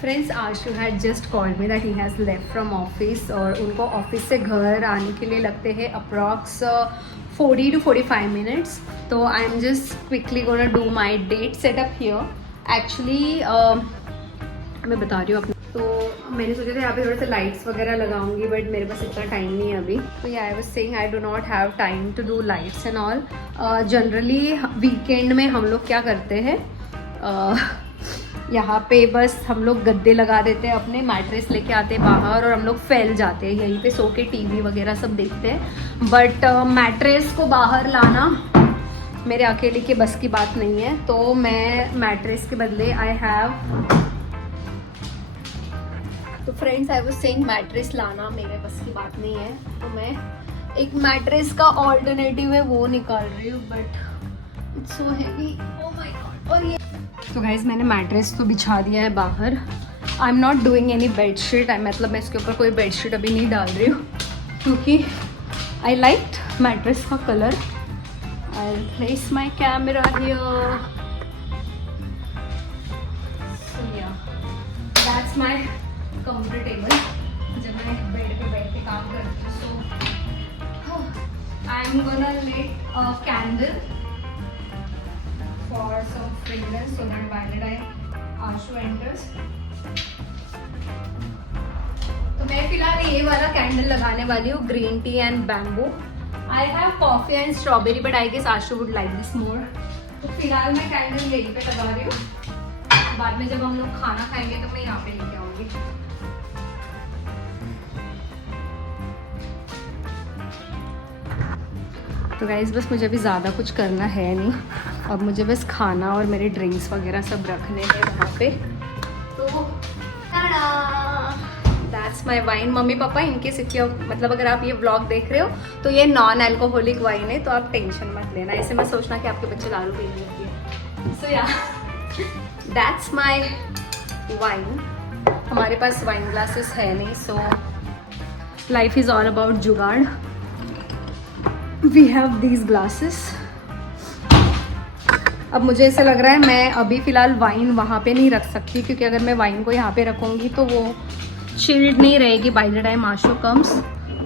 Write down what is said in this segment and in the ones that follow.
Friends, Ashu had just called me that he has left from office और उनको office से घर आने के लिए लगते हैं अप्रॉक्स 40 to 45 मिनट्स. तो I am just quickly gonna do my date setup here. Actually मैं बता रही हूँ अपने, तो मैंने सोचा था यहाँ पे थोड़े से लाइट्स वगैरह लगाऊंगी, बट मेरे पास इतना टाइम नहीं है अभी. तो या I was saying I do not have time to do lights and all. Generally weekend में हम लोग क्या करते हैं, यहाँ पे बस हम लोग गद्दे लगा देते हैं, अपने मैट्रेस लेके आते हैं बाहर और हम लोग फैल जाते हैं यहीं पे, सो के टीवी वगैरह सब देखते हैं. बट मैट्रेस को बाहर लाना मेरे अकेले के बस की बात नहीं है. तो मैं मैट्रेस के बदले आई हैव, तो friends I was saying mattress लाना मेरे बस की बात नहीं है, तो मैं एक मैट्रेस का ऑल्टरनेटिव है वो निकाल रही हूँ, but it's so heavy. Oh my God. और ये तो गाइज मैंने मैट्रेस तो बिछा दिया है बाहर. I am not doing any bedsheet, मतलब मैं इसके ऊपर कोई बेडशीट अभी नहीं डाल रही हूँ क्योंकि आई लाइक मैट्रेस का colour. I will place my camera here. So yeah that's my comfortable जब मैं बेड पे बैठ के काम करती हूँ. So I am gonna light a candle for some fragrance so that by the time Ashu enters. तो मैं फिलहाल ये वाला कैंडल लगाने वाली हूँ, green tea and bamboo. I have coffee and strawberry but I guess Ashu would like this more. तो फिलहाल मैं कैंडल यहीं पे लगा रही हूँ. बाद में जब हम लोग खाना खाएंगे तो मैं यहाँ पे लेके आऊंगी. तो गाइस बस मुझे अभी ज़्यादा कुछ करना है नहीं, अब मुझे बस खाना और मेरे ड्रिंक्स वगैरह सब रखने हैं वहाँ पे. तो that's my wine. Mummy papa इनके सिक्योर, मतलब अगर आप ये व्लॉग देख रहे हो तो ये नॉन अल्कोहलिक वाइन है, तो आप टेंशन मत लेना. ऐसे मत सोचना कि आपके बच्चे दारू पी लेते हैं. सो या दैट्स माय वाइन. हमारे पास वाइन ग्लासेस है नहीं, so life is all about jugaad. We have these glasses. अब मुझे ऐसा लग रहा है मैं अभी फ़िलहाल वाइन वहाँ पे नहीं रख सकती, क्योंकि अगर मैं वाइन को यहाँ पे रखूँगी तो वो चिल्ड नहीं रहेगी by the time Ashu comes.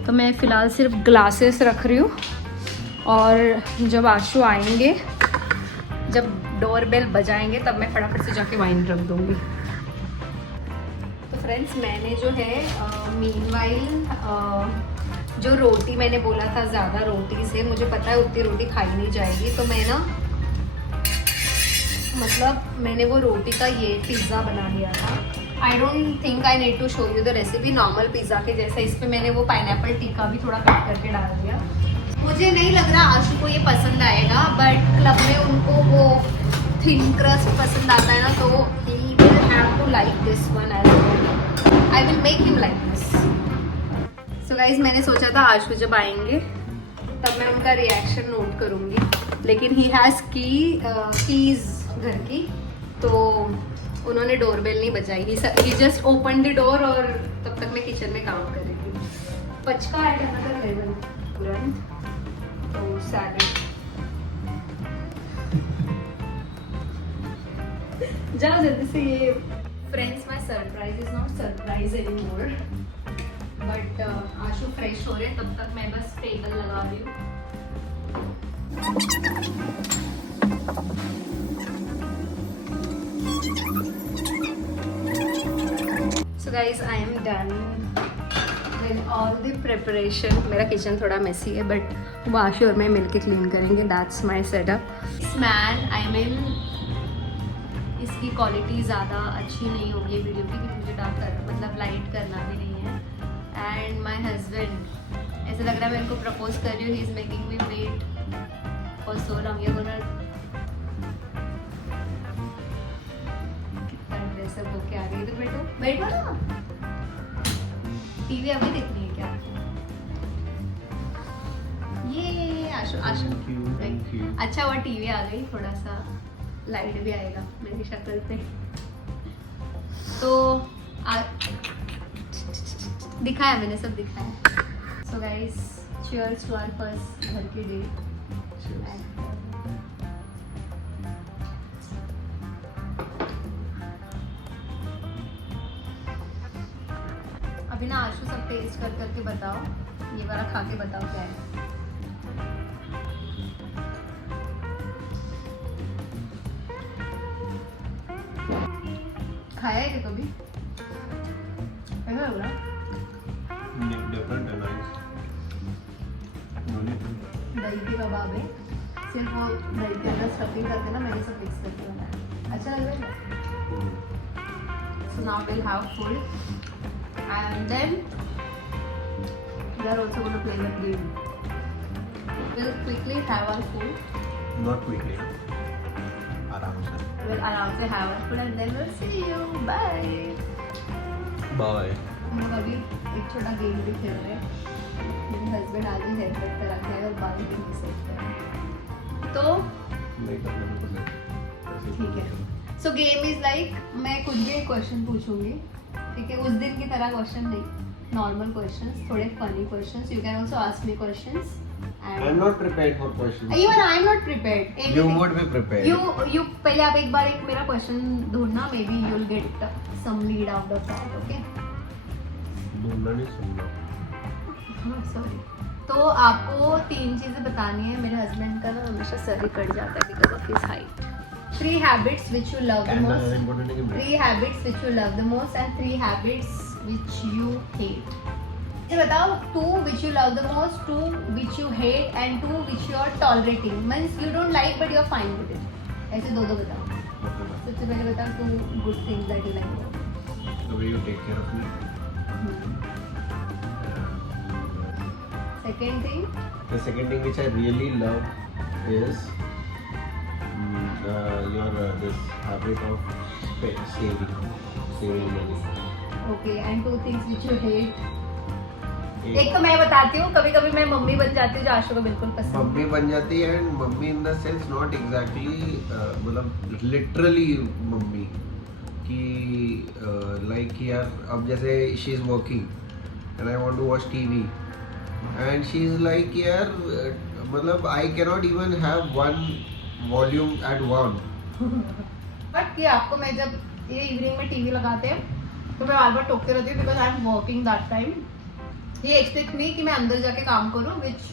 तो मैं फ़िलहाल सिर्फ ग्लासेस रख रही हूँ, और जब आशु आएंगे, जब डोर बेल बजाएंगे, तब मैं फटाफट से जाके वाइन रख दूँगी. तो फ्रेंड्स मैंने जो है मीनवाइल जो रोटी मैंने बोला था, ज़्यादा रोटी से मुझे पता है उतनी रोटी खाई नहीं जाएगी, तो मैं ना, मतलब मैंने वो रोटी का ये पिज़्ज़ा बना लिया था. I don't think I need to show you the recipe. Normal pizza के जैसा. इस पर मैंने वो पाइनएप्पल टिक्का भी थोड़ा कट करके डाल दिया. मुझे नहीं लग रहा आशु को ये पसंद आएगा, बट क्लब में उनको वो थिन क्रस्ट पसंद आता है ना, तो he will have to like this one as well. I will make him like this. So guys मैंने सोचा था आशु जब आएंगे तब मैं उनका रिएक्शन नोट करूँगी, लेकिन ही हैज़ कीज़ घर की, तो उन्होंने डोरबेल नहीं बजाई. ही जस्ट ओपन द डोर और तब तक मैं किचन में काम कर रही थी. पचका एट अनदर लेवल तुरंत. तो सैलड जाओ जल्दी से. ये friends my surprise is not surprise anymore, but Ashu fresh हो रहे हैं, तब तक मैं बस टेबल लगा रही हूँ. So guys, I am done with all the preparation. मेरा किचन थोड़ा मेसी है, बट वो आशु और मैं मिलके क्लीन करेंगे. That's my setup. This man, I mean, इसकी क्वालिटी ज़्यादा अच्छी नहीं होगी वीडियो की, क्योंकि मुझे डार्क करना, मतलब लाइट करना भी नहीं है. एंड माई हस्बैंड, ऐसा लग रहा है मैं इनको प्रपोज कर रही हूँ. He is making me wait for so long. ये बोला सब होके आ गई. तो बैठो ना. टीवी अभी देखनी है क्या? ये आशु अच्छा हुआ टीवी आ गई, थोड़ा सा लाइट भी आएगा मेरी शक्ल पे. तो दिखाया मैंने, सब दिखाया. So guys, cheers to our first घर की डेट. अभी ना आशु सब टेस्ट कर करके बताओ, ये वाला खा के बताओ क्या है। खाया है क्या कभी? कैसा लग रहा? डिफरेंट है, नाइस। दही के कबाब है, सिर्फ वो दही के अंदर स्टफिंग करते ना, मैंने सब मिक्स करके बनाया, अच्छा लग रहा है। So now we'll have food and then we are also going to play the game. We'll quickly have our food. Not quickly, आराम से। We'll आराम से have our food and then we'll see you. Bye. Bye. हम लोग अभी एक छोटा game भी खेल रहे हैं। मेरे हस्बैंड आज ही हेयर कट करा के आए और बाल भी सेट कर रहे हैं। तो नहीं करना मुझे। ठीक है। सो गेम इज लाइक, मैं कुछ भी एक क्वेश्चन पूछूंगी, ठीक है? उस दिन की तरह क्वेश्चन नहीं, नॉर्मल क्वेश्चंस, थोड़े funny questions. You can also ask me questions. I'm not prepared for questions. Even I am not prepared. You would be prepared. You पहले आप एक बार एक मेरा क्वेश्चन ढूंढना, may be you'll get some lead out of that, okay? ढूंढना नहीं, सुनना। हाँ सॉरी। तो आपको 3 चीजें बतानी है। मेरे हस्बैंड का ना हमेशा सर ही कट जाता है because of his height. 3 habits which you love the most, 3 habits which you love the most and 3 habits which you hate. ये बताओ, 2 which you love the most, 2 which you hate and 2 which you are tolerating, means you don't like but you are fine with it। ऐसे 2 बताओ। सबसे पहले बताओ 2 good things that you like। The way you take care of me. Second thing? The second thing which I really love is your this habit of saving money. Okay, and 2 things which you hate? एक तो मैं बताती हूँ, कभी कभी मैं mummy बन जाती हूँ जो आशु को बिल्कुल पसंद। मम्मी बन जाती है, and mummy in the sense not exactly, मतलब लिटरली मम्मी कि लाइक यार अब जैसे she is working and I want to watch TV and she is like यार मतलब I can not even have 1 volume at 1। But कि आपको मैं जब ये इवनिंग में टीवी लगाते हैं तो मैं बार बार टोकते रहती हूँ because I am working that time. He expect me कि मैं अंदर जाके काम करूँ, which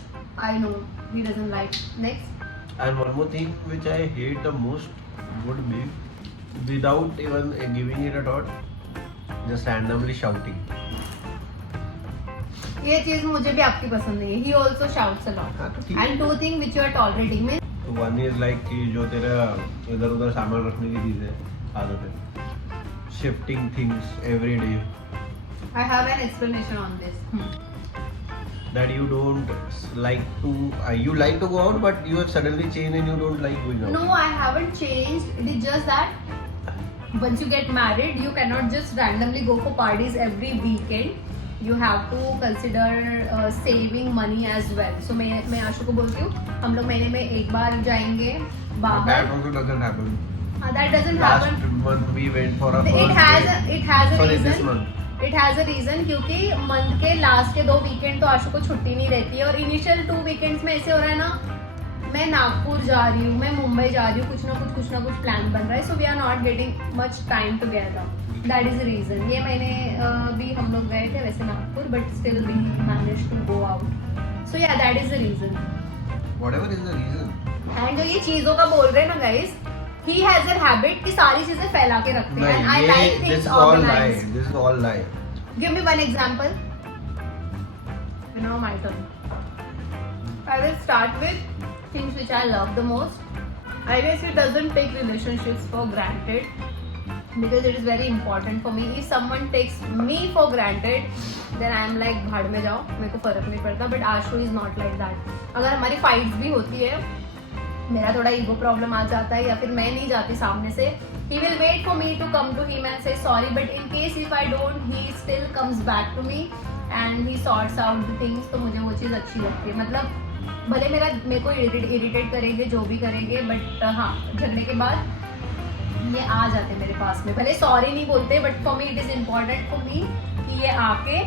I know he doesn't like. Next. And one more thing which I hate the most would be, without even giving it a thought, just randomly shouting. ये चीज मुझे भी आपकी पसंद नहीं है। He also shouts a lot. हाँ तो ठीक है। And 2 things which you are tolerating means. तो one is like कि जो तेरा इधर उधर सामान रखने की चीजें आदत है, shifting things every day. I have an explanation on this. That you don't like to, you like to go out, but you have suddenly changed and you don't like going out. No, I haven't changed. It is just that once you get married, you cannot just randomly go for parties every weekend. You have to consider saving money as well. So मैं आशु को बोलती हूँ हम लोग महीने में एक बार जाएंगे बाहर। That also doesn't happen. That doesn't Last happen. month we went for a It has a Sorry, reason. this month. It has a reason, क्योंकि मंथ के लास्ट के 2 वीकेंड तो आशु को छुट्टी नहीं रहती है और इनिशियल 2 वीकेंड्स में ऐसे हो रहा है ना, मैं नागपुर जा रही हूँ, मैं मुंबई जा रही हूँ, कुछ ना कुछ प्लान बन रहा है। So we are not getting much time together, that is the reason. ये महीने भी हम लोग गए थे वैसे Nagpur, but still we manage to go out. So yeah that is the reason. Whatever is the reason. And जो ये चीजों का बोल रहे हैं ना guys, he has a habit कि सारी चीजें फैला के रखते हैं। I like this things is all lie. organized. This is all lie. Give me one example. Now my turn. I will start with things which I love the most. I guess it doesn't take relationships for granted because it is very important for me. If someone takes me for granted, then I am like भाड़ में जाओ, मेरे को फर्क नहीं पड़ता. But Ashu is not like that. अगर हमारी fights भी होती है, मेरा थोड़ा ईगो प्रॉब्लम आ जाता है या फिर मैं नहीं जाती सामने से, he will wait for me to come to him and say sorry, but in case if I don't, he still comes back to me and he sorts out the things. तो मुझे वो चीज़ अच्छी लगती है। मतलब भले मेरे को इरिटेट करेंगे जो भी करेंगे, बट हाँ झगड़े के बाद ये आ जाते मेरे पास में, भले सॉरी नहीं बोलते, but for me it is important for me कि ये आके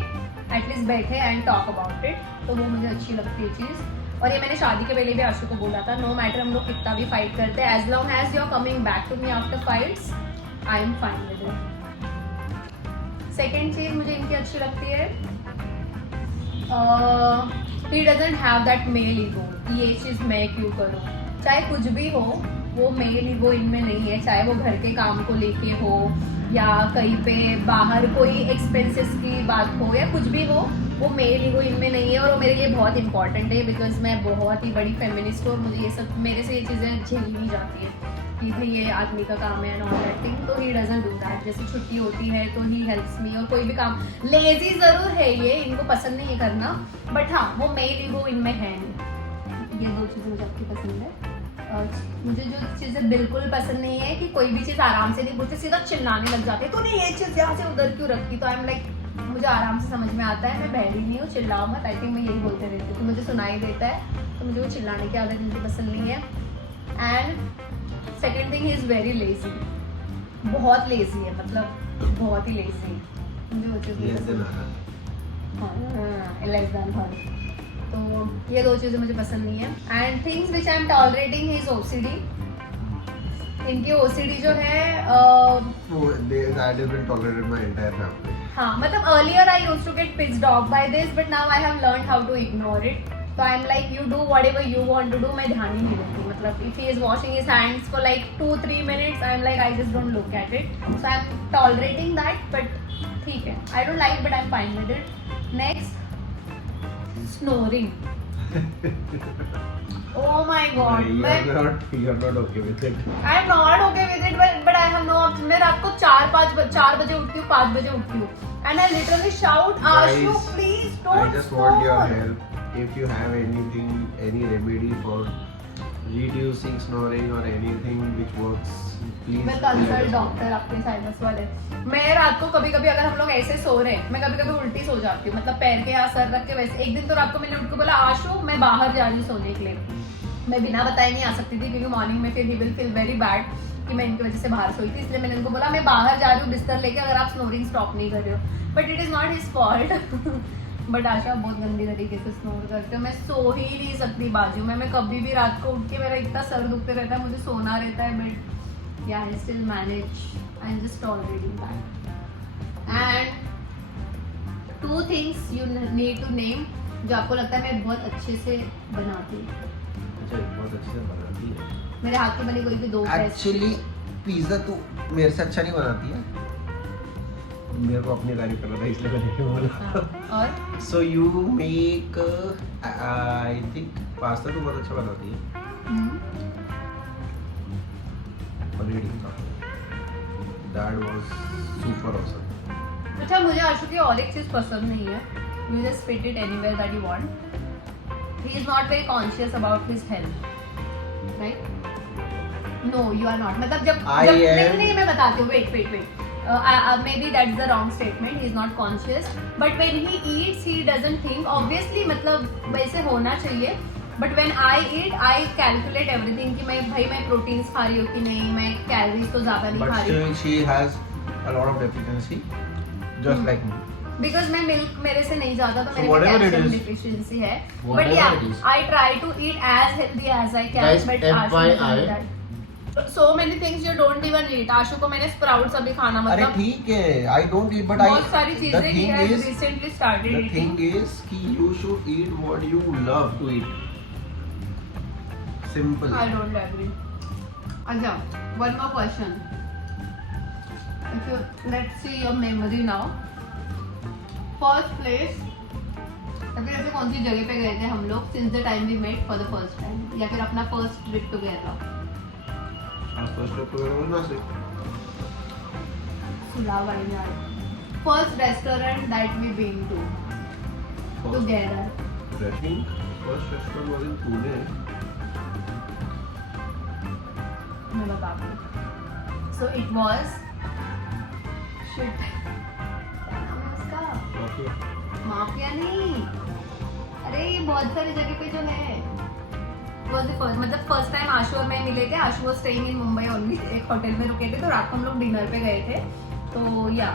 एटलीस्ट बैठे एंड टॉक अबाउट इट। तो वो मुझे अच्छी लगती है चीज़। और ये मैंने शादी के पहले भी आशु को बोला था, नो मैटर हम लोग कितना भी फाइट करते हैं, as long as you are coming back to me after fights, I am fine with it. Second चीज मुझे इनकी अच्छी लगती है, he doesn't have that male ego, ये चीज मैं क्यों करूँ, चाहे कुछ भी हो वो मेल ईगो इनमें नहीं है, चाहे वो घर के काम को लेके हो या कहीं पे बाहर कोई एक्सपेंसेस की बात हो या कुछ भी हो, वो मेल ईगो इनमें नहीं है। और वो मेरे लिए बहुत इंपॉर्टेंट है बिकॉज मैं बहुत ही बड़ी फेमिनिस्ट हूँ और मुझे ये सब, मेरे से ये चीज़ें झेली नहीं जाती है कि भाई ये आदमी का काम है एंड ऑल दैट थिंग, तो ही डजंट डू दैट। जैसे छुट्टी होती है तो ही हेल्प्स मी, और कोई भी काम, लेजी ज़रूर है ये, इनको पसंद नहीं है करना, बट हाँ वो मेल ईगो इनमें है नहीं। ये दो चीज़ें मुझे आपकी पसंद है। मुझे जो चीज़ें बिल्कुल पसंद नहीं है कि कोई भी चीज़ आराम से नहीं बोलते, सीधा चिल्लाने लग जाते, तूने ये चीज़ यहाँ से उधर क्यों रखी, तो आई एम लाइक मुझे आराम से समझ में आता है, मैं बहरी नहीं हूँ, चिल्लाओ मत। आई थिंक मैं यही बोलते रहती हूँ, तो मुझे सुनाई देता है, तो मुझे वो चिल्लाने की आदत मुझे पसंद नहीं है। And second thing, he is very lazy, बहुत लेजी है, मतलब बहुत ही लेजी, मुझे वो चीज़ नहीं पसंद। हाँ, लेस देन हर, तो ये दो चीज़ें मुझे पसंद नहीं है। And things which I am tolerating his OCD, इनकी ओसीडी जो है हाँ, मतलब earlier I used to get pissed off by this, but now I have learned how to ignore it. तो I am like, you do whatever you want to do, मैं ध्यान ही नहीं देती, मतलब if he is washing his hands for like 2-3 minutes, I am like I just don't look at it, so I am tolerating that, but ठीक है, I don't like but I am fine with it. Next, snoring. Oh my god, you're not okay with it. I am not okay with it, but I have no option. मैं रात को 4 बजे उठती हूँ, 5 बजे उठती हूँ, and I literally shout, Ashu, please don't. I just want your help. If you have anything, any remedy for reducing snoring or anything which works, please. मैं कंसल्ट डॉक्टर आपके साइनस वाले। मैं रात को कभी कभी अगर हम लोग ऐसे सो रहे हैं, मैं कभी कभी उल्टी सो जाती हूँ, मतलब पैर के यहाँ सर रख के वैसे। एक दिन तो रात को मैंने उठ के बोला, आशु मैं बाहर जा रही हूँ सोने के लिए, मैं बिना बताए नहीं आ सकती थी क्योंकि मॉर्निंग में फिर he will feel very bad कि मैं इनकी वजह से बाहर सोई थी, इसलिए मैंने उनको बोला मैं बाहर जा रही हूँ बिस्तर लेके, अगर आप स्नोरिंग स्टॉप नहीं कर रहे हो, but it is not his fault. But Asha बहुत गंदी तरीके से स्नोर करते हो, मैं सो ही नहीं सकती बाजू में, मैं कभी भी रात को उठ के मेरा इतना सर दुखते रहता है, मुझे सोना रहता है, बट या I still manage, I am just tolerating that. And 2 things you need to name जो आपको लगता है मैं बहुत अच्छे से बनाती हूँ। अच्छा, बहुत अच्छे से बनाती है। मेरे हाथ की बनी कोई भी 2 एक्चुअली पिज्जा तो मेरे से अच्छा नहीं बनाती है, मेरे को अपनी तारीफ करना था इसलिए मैंने बोला। और so you make, I think pasta तो बहुत अच्छा बनाती है, paneer tikka, that was super awesome. अच्छा, मुझे आशु की और एक चीज पसंद नहीं है, you just fit it anywhere that you want, he is not very conscious about his health, right? No you are not, मतलब जब नहीं मैं बताती हूँ, wait maybe that's the wrong statement, he is not conscious, but when he eats he doesn't think, obviously मतलब वैसे होना चाहिए, but when I eat I calculate everything कि मैं प्रोटीन्स खा रही हूँ कि नहीं, मैं कैलोरीज तो ज्यादा नहीं खा रही हूँ, but she has a lot of deficiency just like me, because मैं मिल्क मेरे से नहीं जाता, तो So मेरे में whatever it calcium is, deficiency है, but whatever yeah it is. I try to eat as healthy as I can, Guys, but Ashu FYI, doesn't do that. So many things you don't even eat. आशु को मैंने sprouts अभी खाना, अरे मतलब ठीक है, I don't eat, but बहुत सारी the चीजें he thing has is, recently started the eating. thing is कि you should eat what you love to eat. Simple. I don't agree. अच्छा, one more question. If you, let's see your memory now. First place, अगर ऐसे कौन सी जगह पे गए थे हम लोग since the time we met for the first time, या फिर अपना first trip together? First trip to Nashik. Sulava Vinayar. First restaurant that we been to together. I think first restaurant was in Pune. मैं बताती हूँ. So it was shit. क्या नाम है उसका? Okay. माफिया नहीं, अरे ये बहुत सारी जगह पे जो है, was the first, मतलब फर्स्ट टाइम आशु और मैं मिले थे, आशु was staying in Mumbai only, एक होटल में रुके थे, तो रात को हम लोग डिनर पे गए थे, तो या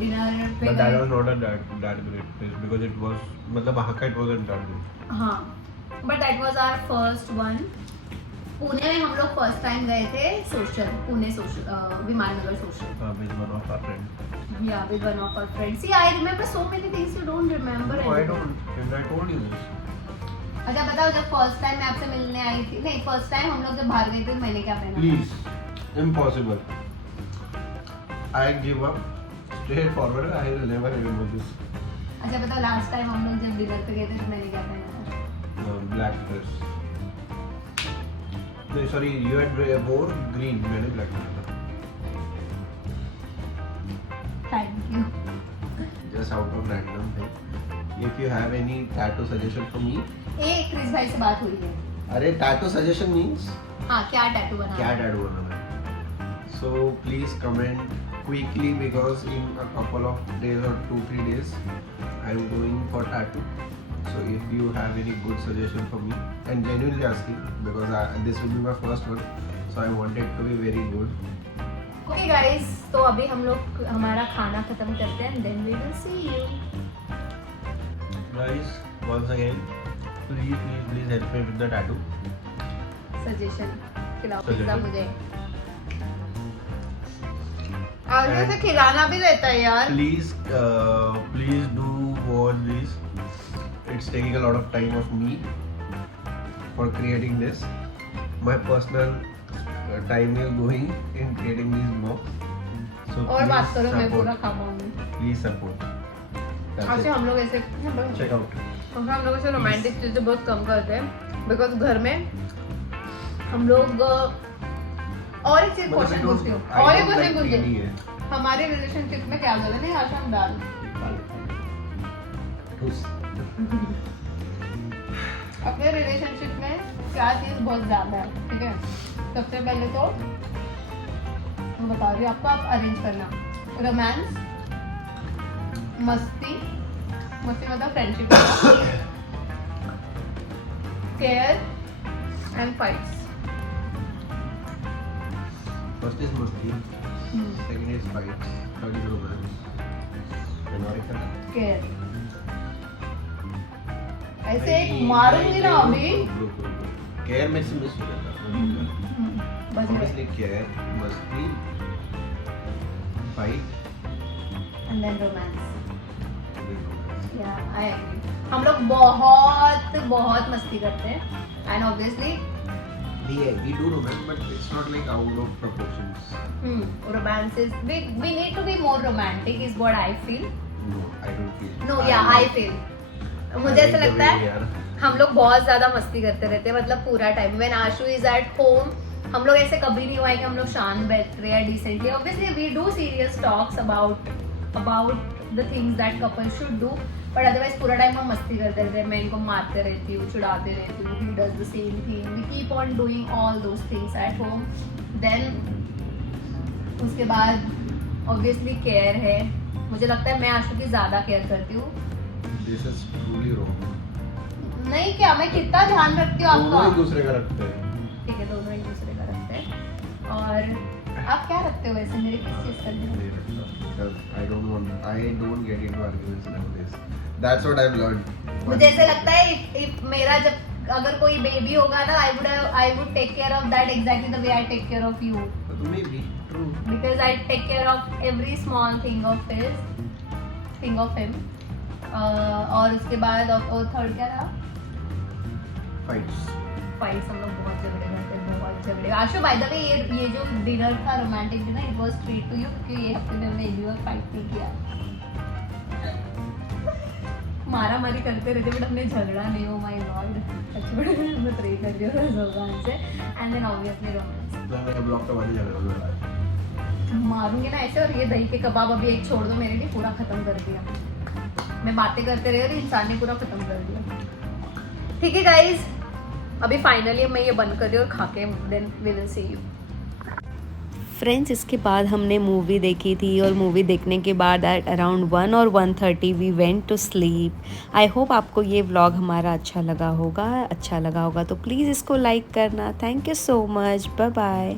डिनर पे But गए, that was not a that great place because it was, मतलब वहाँ का it wasn't that good. हाँ, but that was our first one, Pune में हम लोग फर्स्ट टाइम गए थे social, Pune social, Viman Nagar social. With one of our friends. Yeah, with one of our friends. See, I remember so many things you don't remember. No, I don't. And I told you this. अच्छा बताओ, जब first time मैं आपसे मिलने आई थी, नहीं first time हम लोग जब बाहर गए थे तो मैंने क्या पहना? Please, impossible. I give up. Straight forward. I will never remember this. अच्छा बताओ, लास्ट टाइम हम लोग जब डिनर पे गए थे तो मैंने क्या पहना था? Black dress. No, sorry, you had wore green. मैंने black पहना था. Thank you. Just out of random thing. If you have any tattoo suggestion for me. ए क्रिस भाई से बात हुई है. अरे tattoo suggestion means हाँ, क्या टैटू बनाना? क्या tattoo बनाना है? So please comment quickly because in a couple of days or 2-3 days I am going for tattoo. So if you have any good suggestion for me, and genuinely asking because this will be my first one, so I want it to be very good. Okay guys, तो अभी हम लोग हमारा खाना खत्म करते हैं, then we will see you. Guys, once again, please help me with the tattoo. Suggestion खिलाओ Suggestion. पिज्जा मुझे. और उसे खिलाना भी रहता है यार. Please do watch this. It's taking a lot of time of me for creating this. My personal time is going in creating these vlogs. So और बात करो, मैं support. पूरा खा पाऊंगी. Please support. That's अच्छा it. हम लोग ऐसे Check out. हम लोग ऐसे रोमांटिक चीजें बहुत कम करते हैं बिकॉज घर में हम लोग और एक चीज क्वेश्चन पूछती हूँ, और एक क्वेश्चन पूछती हूँ, हमारे रिलेशनशिप में क्या गलत है? आशा हम डाल अपने रिलेशनशिप में क्या चीज बहुत ज्यादा है, ठीक है? सबसे पहले तो मैं बता रही हूँ आपको, आप अरेंज करना रोमांस, मस्ती मतलब friendship, care and fights. First is masti. Second is fights. Third is romance. And और एक केयर. ऐसे एक मारूंगी ना अभी. केयर में से मिस हो जाता है. बस Obviously care, masti, fight, and then romance. and then romance. या आई एग्री. हम लोग बहुत मस्ती करते हैं and obviously We do romance, but it's not like out of proportions. Romance is we need to be more romantic is what I feel. No, I don't feel. No, yeah, I feel. मुझे ऐसा लगता है हम लोग बहुत ज्यादा मस्ती करते रहते हैं, मतलब पूरा time. When Ashu is at home हम लोग ऐसे कभी नहीं हुआ है कि हम लोग शांत बैठ रहे हैं decently. Obviously we do serious talks about the things that couple should do, but otherwise पूरा टाइम हम मस्ती करते रहते हैं. मैं इनको मारते रहती हूँ, चिढ़ाते रहती हूँ. He does the same thing. We keep on doing all those things at home. Then उसके बाद ऑब्वियसली केयर है. मुझे लगता है मैं आशु की ज्यादा केयर करती हूँ. This is truly wrong. नहीं क्या, मैं कितना ध्यान रखती हूँ दोनों एक आपका. दूसरे का रखते हैं. ठीक है, दोनों एक दूसरे का रखते हैं. और आप क्या रखते हो वैसे, मेरे किस चीज का ध्यान? नहीं रखता. Because I don't get into arguments nowadays. That's what I've learned. मुझे ऐसा लगता है if मेरा जब अगर कोई बेबी होगा ना, I would take care of that exactly the way I take care of you, Maybe true. because I take care of every small thing of him. और उसके बाद और थर्ड क्या था? Fights. फाइट्स. हम लोग बहुत झगड़े करते हैं, बहुत झगड़े. आशु बाय द वे ये जो डिनर था, romantic dinner, it was treat to you क्योंकि ये हफ्ते में हमने एक भी बार फाइट नहीं किया. मारा मारी करते रहते बट हमने झगड़ा नहीं. Oh my god. अच्छा मैं प्रे कर रही हूँ भगवान से. And then obviously romance. मैं ब्लॉक करवा दिया जाएगा. मारूंगी ना ऐसे. और ये दही के कबाब अभी एक छोड़ दो मेरे लिए, पूरा खत्म कर दिया. मैं बातें करते रही और इंसान ने पूरा खत्म कर दिया. ठीक है गाइज, अभी फाइनली मैं ये बंद कर रही हूँ और खा के then we will see you. Friends, इसके बाद हमने मूवी देखी थी और मूवी देखने के बाद एट अराउंड 1 और 1:30 we went to sleep. I hope आपको ये व्लॉग हमारा अच्छा लगा होगा तो प्लीज़ इसको लाइक करना. Thank you so much. Bye bye.